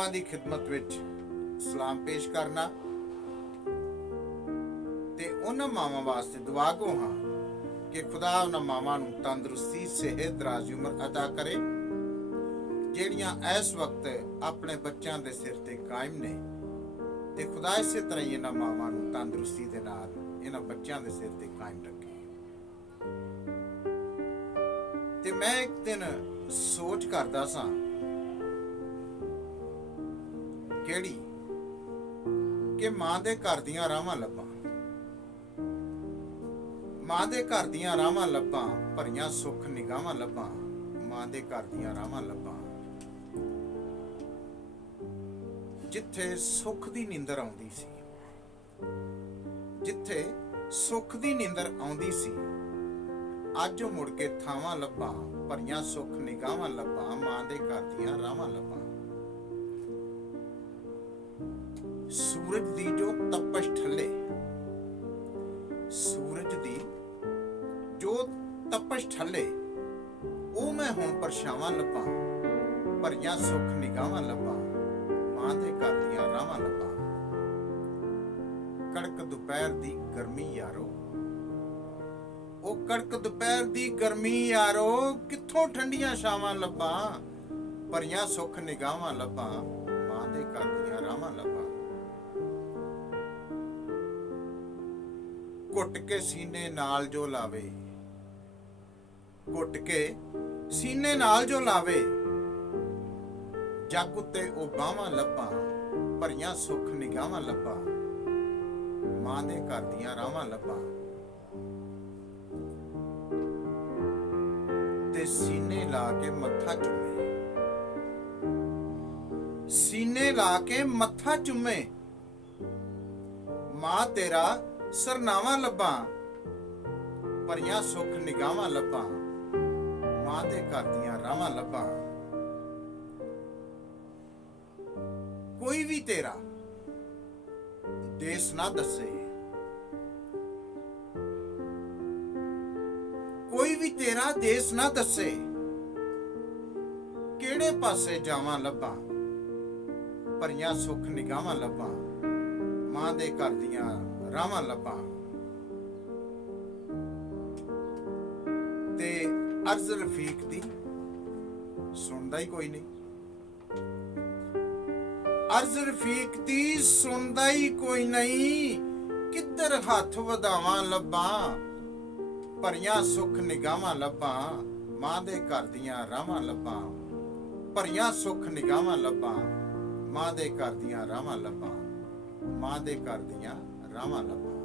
ਮਾਵਾਂ ਦੀ ਖਿਦਮਤ ਵਿੱਚ ਸਲਾਮ ਪੇਸ਼ ਕਰਨਾ ਤੇ ਉਹਨਾਂ ਮਾਵਾਂ ਵਾਸਤੇ ਦੁਆ ਗੋ ਹਾਂ ਕਿ ਖੁਦਾ ਉਹਨਾਂ ਮਾਵਾਂ ਨੂੰ ਤੰਦਰੁਸਤੀ, ਸਿਹਤ, ਦਰਾਜ਼ ਉਮਰ ਅਤਾ ਕਰੇ ਜਿਹੜੀਆਂ ਇਸ ਵਕਤ ਆਪਣੇ ਬੱਚਿਆਂ ਦੇ ਸਿਰ ਤੇ ਕਾਇਮ ਨੇ, ਤੇ ਖੁਦਾ ਇਸੇ ਤਰ੍ਹਾਂ ਹੀ ਇਹਨਾਂ ਮਾਵਾਂ ਨੂੰ ਤੰਦਰੁਸਤੀ ਦੇ ਨਾਲ ਇਹਨਾਂ ਬੱਚਿਆਂ ਦੇ ਸਿਰ ਤੇ ਕਾਇਮ ਰੱਖੇ। ਤੇ ਮੈਂ ਇੱਕ ਦਿਨ ਸੋਚ ਕਰਦਾ ਸਾਂ ਕਿਹੜੀ ਕਿ ਮਾਂ ਦੇ ਘਰ ਦੀਆਂ ਰਾਹਾਂ ਲੱਭਾਂ, ਮਾਂ ਦੇ ਘਰ ਦੀਆਂ ਰਾਹਾਂ ਲੱਭਾਂ, ਭਰੀਆਂ ਸੁੱਖ ਨਿਗਾਹਾਂ ਲੱਭਾਂ, ਮਾਂ ਦੇ ਘਰ ਦੀਆਂ ਰਾਹਾਂ ਲੱਭਾਂ ਜਿੱਥੇ ਸੁੱਖ ਦੀ ਨੀਂਦਰ ਆਉਂਦੀ ਸੀ, ਜਿੱਥੇ ਸੁੱਖ ਦੀ ਨੀਂਦਰ ਆਉਂਦੀ ਸੀ। ਅੱਜ ਮੁੜ ਕੇ ਥਾਵਾਂ ਲੱਭਾਂ, ਭਰੀਆਂ ਸੁੱਖ ਨਿਗਾਹਾਂ ਲੱਭਾਂ, ਮਾਂ ਦੇ ਘਰ ਦੀਆਂ ਰਾਹਾਂ ਲੱਭਾਂ। ਸੂਰਜ ਦੀ ਜੋ ਤਪਸ਼ ਠੱਲੇ, ਸੂਰਜ ਦੀ ਜੋ ਤਪਸ਼ ਠੱਲੇ, ਉਹ ਮੈਂ ਹੁਣ ਪਰਛਾਵਾਂ ਲੱਭਾਂ, ਭਰੀਆਂ ਸੁੱਖ ਨਿਗਾਹਾਂ ਲੱਭਾਂ, ਮਾਂ ਦੇ ਘਰ ਦੀਆਂ ਰਾਹਾਂ ਲੱਭਾਂ। ਕੜਕ ਦੁਪਹਿਰ ਦੀ ਗਰਮੀ ਯਾਰੋ, ਉਹ ਕੜਕ ਦੁਪਹਿਰ ਦੀ ਗਰਮੀ ਯਾਰੋ, ਕਿੱਥੋਂ ਠੰਡੀਆਂ ਛਾਵਾਂ ਲੱਭਾਂ, ਭਰੀਆਂ ਸੁੱਖ ਨਿਗਾਹਾਂ ਲੱਭਾਂ, ਮਾਂ ਦੇ ਘਰ ਦੀਆਂ ਰਾਹਾਂ ਲੱਭਾਂ। ਘੁੱਟ ਕੇ ਸੀਨੇ ਨਾਲ ਜੋ ਲਾਵੇ, ਘੁੱਟ ਕੇ ਸੀਨੇ ਨਾਲ ਜੋ ਲਾਵੇ, ਜੱਗ ਉੱਤੇ ਉਹ ਬਾਹਾਂ ਲੱਭਾਂ, ਭਰੀਆਂ ਸੁੱਖ ਨਿਗਾਹਾਂ ਲੱਭਾਂ, ਮਾਂ ਦੇ ਘਰ ਦੀਆਂ ਰਾਹਾਂ ਲੱਭਾਂ। ਤੇ ਸੀਨੇ ਲਾ ਕੇ ਮੱਥਾ ਚੁੰਮੇ, ਸੀਨੇ ਲਾ ਕੇ ਮੱਥਾ ਚੁੰਮੇ, ਮਾਂ ਤੇਰਾ ਸਰਨਾਵਾਂ ਲੱਭਾਂ, ਭਰੀਆਂ ਸੁੱਖ ਨਿਗਾਹਾਂ ਲੱਭਾਂ, ਮਾਂ ਦੇ ਘਰ ਦੀਆਂ ਰਾਹਾਂ ਲੱਭਾਂ। ਕੋਈ ਵੀ ਤੇਰਾ ਦੇਸ ਨਾ ਦੱਸੇ, ਕੋਈ ਵੀ ਤੇਰਾ ਦੇਸ ਨਾ ਦੱਸੇ, ਕਿਹੜੇ ਪਾਸੇ ਜਾਵਾਂ ਲੱਭਾਂ, ਭਰੀਆਂ ਸੁੱਖ ਨਿਗਾਹਾਂ ਲੱਭਾਂ, ਮਾਂ ਦੇ ਘਰ ਦੀਆਂ ਰਾਹਾਂ ਲੱਭਾਂ। ਤੇ ਅਰਜ਼ ਰਫੀਕ ਦੀ ਸੁਣਦਾ ਹੀ ਕੋਈ ਨਹੀਂ, ਅਰਜ਼ ਰਫੀਕ ਦੀ ਸੁਣਦਾ ਹੀ ਕੋਈ ਨਹੀਂ, ਕਿੱਧਰ ਹੱਥ ਵਧਾਵਾਂ ਲੱਭਾਂ, ਭਰੀਆਂ ਸੁੱਖ ਨਿਗਾਹਾਂ ਲੱਭਾਂ, ਮਾਂ ਦੇ ਘਰ ਦੀਆਂ ਰਾਹਾਂ ਲੱਭਾਂ, ਭਰੀਆਂ ਸੁੱਖ ਨਿਗਾਹਾਂ ਲੱਭਾਂ, ਮਾਂ ਦੇ ਘਰ ਦੀਆਂ ਰਾਹਾਂ ਲੱਭਾਂ, ਮਾਂ ਦੇ ਘਰ ਦੀਆਂ ਰਾਹਾਂ ਲੱਭਾਂ।